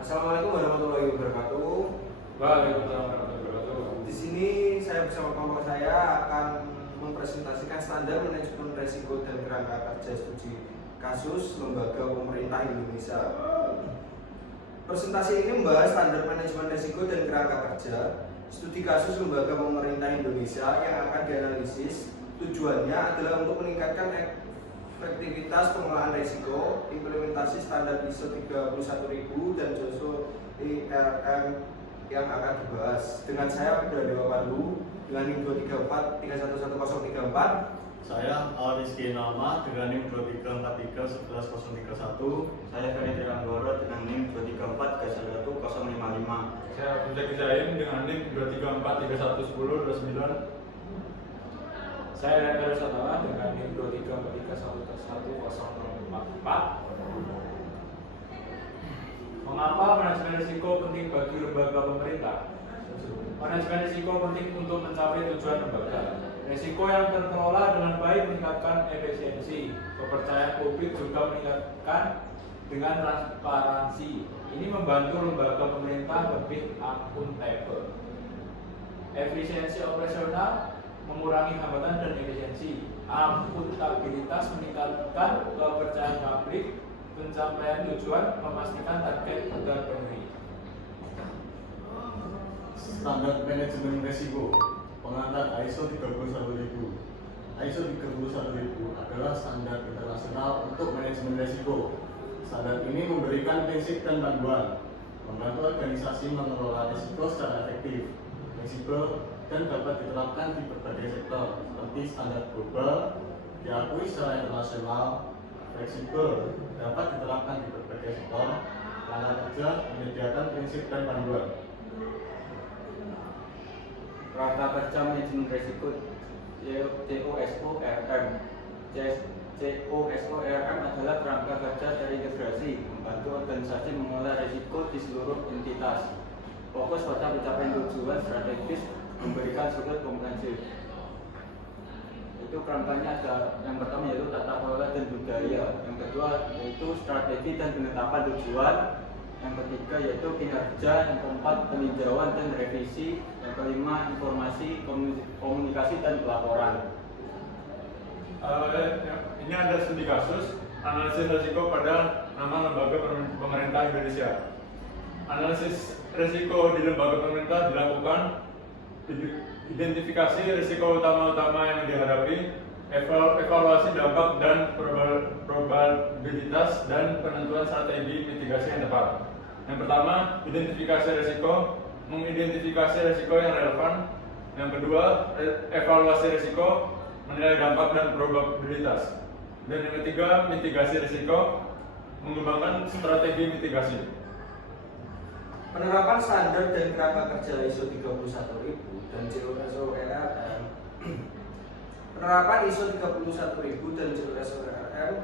Assalamualaikum warahmatullahi wabarakatuh. Waalaikumsalam warahmatullahi wabarakatuh. Di sini saya bersama kelompok saya akan mempresentasikan standar manajemen risiko dan kerangka kerja studi kasus lembaga pemerintah Indonesia. Presentasi ini membahas standar manajemen risiko dan kerangka kerja studi kasus lembaga pemerintah Indonesia yang akan dianalisis. Tujuannya adalah untuk meningkatkan efektivitas pengelolaan risiko, implementasi standar ISO 31000 dan JOSO IRM yang akan dibahas. Dengan saya Pedra Dewa Pandu dengan NIM 234311034. Saya Rizky Nama dengan NIM 234311031. Saya Ferry Trianggoro dengan NIM 234-11055. Saya Bunda Kizaim dengan NIM 234311029. Saya Renda Rusatala dengan NIM 234311044. Mengapa manajemen risiko penting bagi lembaga pemerintah? Manajemen risiko penting untuk mencapai tujuan lembaga. Risiko yang terkelola dengan baik meningkatkan efisiensi, kepercayaan publik juga meningkatkan dengan transparansi. Ini membantu lembaga pemerintah lebih akuntabel. Efisiensi operasional mengurangi hambatan dan efisiensi. Akuntabilitas meningkatkan kepercayaan publik, pencapaian tujuan, memastikan target terpenuhi. Standar manajemen risiko pengantar ISO 31000. ISO 31000 adalah standar internasional untuk manajemen risiko. Standar ini memberikan prinsip dan panduan, membantu organisasi mengelola risiko secara efektif, fleksibel, dan dapat diterapkan di berbagai sektor, seperti standar global, diakui secara internasional, fleksibel, dapat diterapkan di berbagai sektor, langkah kerja menyediakan prinsip dan panduan. Kerangka kerja manajemen risiko COSORM. COSORM adalah kerangka kerja terintegrasi, membantu organisasi mengelola risiko di seluruh entitas. Fokus pada pencapaian tujuan strategis, memberikan sudut komprehensif. Itu kerangkanya ada yang pertama yaitu tata kelola dan budaya, yang kedua yaitu strategi dan penetapan tujuan, yang ketiga yaitu kinerja, yang keempat peninjauan dan revisi, yang kelima informasi, komunikasi dan pelaporan. Ini ada studi kasus analisis risiko pada nama lembaga pemerintah Indonesia. Analisis risiko di lembaga pemerintah dilakukan identifikasi risiko utama-utama yang dihadapi, evaluasi dampak dan probabilitas, dan penentuan strategi mitigasi yang tepat. Yang pertama, identifikasi risiko, mengidentifikasi risiko yang relevan. Yang kedua, evaluasi risiko, menilai dampak dan probabilitas. Dan yang ketiga, mitigasi risiko, mengembangkan strategi mitigasi. Penerapan standar dan kerangka kerja ISO 31000 dan JOSO-IRM. Penerapan ISO 31000 dan JOSO-IRM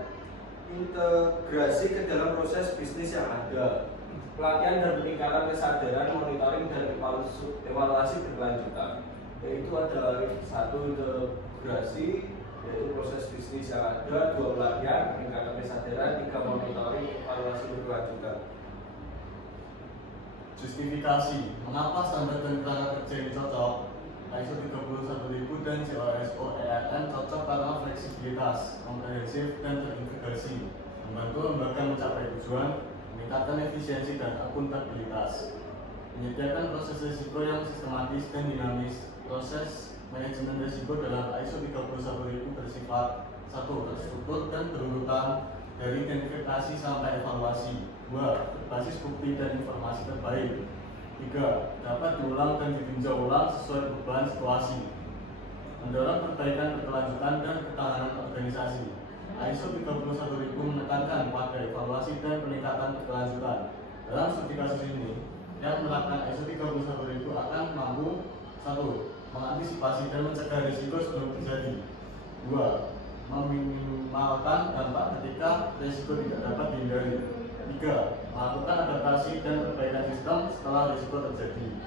integrasi ke dalam proses bisnis yang ada. Pelatihan dan peningkatan kesadaran, monitoring dan evaluasi berkelanjutan. Yaitu ada satu integrasi, yaitu proses bisnis yang ada, dua pelatihan, peningkatan kesadaran, tiga monitoring, evaluasi berkelanjutan. Justifikasi mengapa standar dan kerangka kerja ini cocok. ISO 31000 dan JOSO-IRM cocok karena fleksibilitas, komprehensif, dan terintegrasi, membantu lembaga mencapai tujuan, meningkatkan efisiensi dan akuntabilitas, menyediakan proses risiko yang sistematis dan dinamis. Proses manajemen risiko dalam ISO 31000 bersifat 1. Terstruktur dan berurutan dari identifikasi sampai evaluasi. 2. Berbasis bukti dan informasi terbaik. 3. Dapat diulang dan ditinjau ulang sesuai perubahan situasi. Mendorong perbaikan berkelanjutan dan ketahanan organisasi. ISO 31000 menekankan pada evaluasi dan peningkatan berkelanjutan. Dalam studi kasus ini, yang menerapkan ISO 31000 akan mampu 1. Mengantisipasi dan mencegah risiko sebelum terjadi. 2. Meminimalkan dampak ketika risiko tidak dapat dihindari. 3. Melakukan adaptasi dan perbaikan sistem setelah risiko terjadi.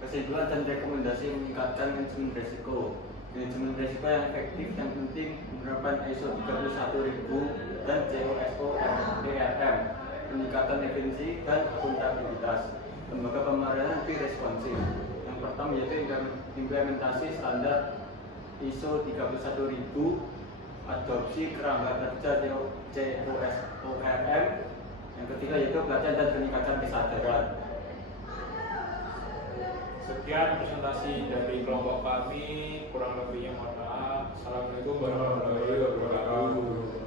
Kesimpulan dan rekomendasi meningkatkan manajemen risiko. manajemen risiko yang efektif yang penting penerapan ISO 31000 dan COSO-DRM, peningkatan efisiensi dan akuntabilitas, lembaga pemerahan lebih responsif. Yang pertama yaitu implementasi standar ISO 31000, adopsi kerangka kerja COSORM. Yang ketiga yaitu pelatihan dan peningkatan kesadaran. Sekian presentasi dari kelompok kami, kurang lebihnya mohon maaf. Assalamualaikum warahmatullahi wabarakatuh.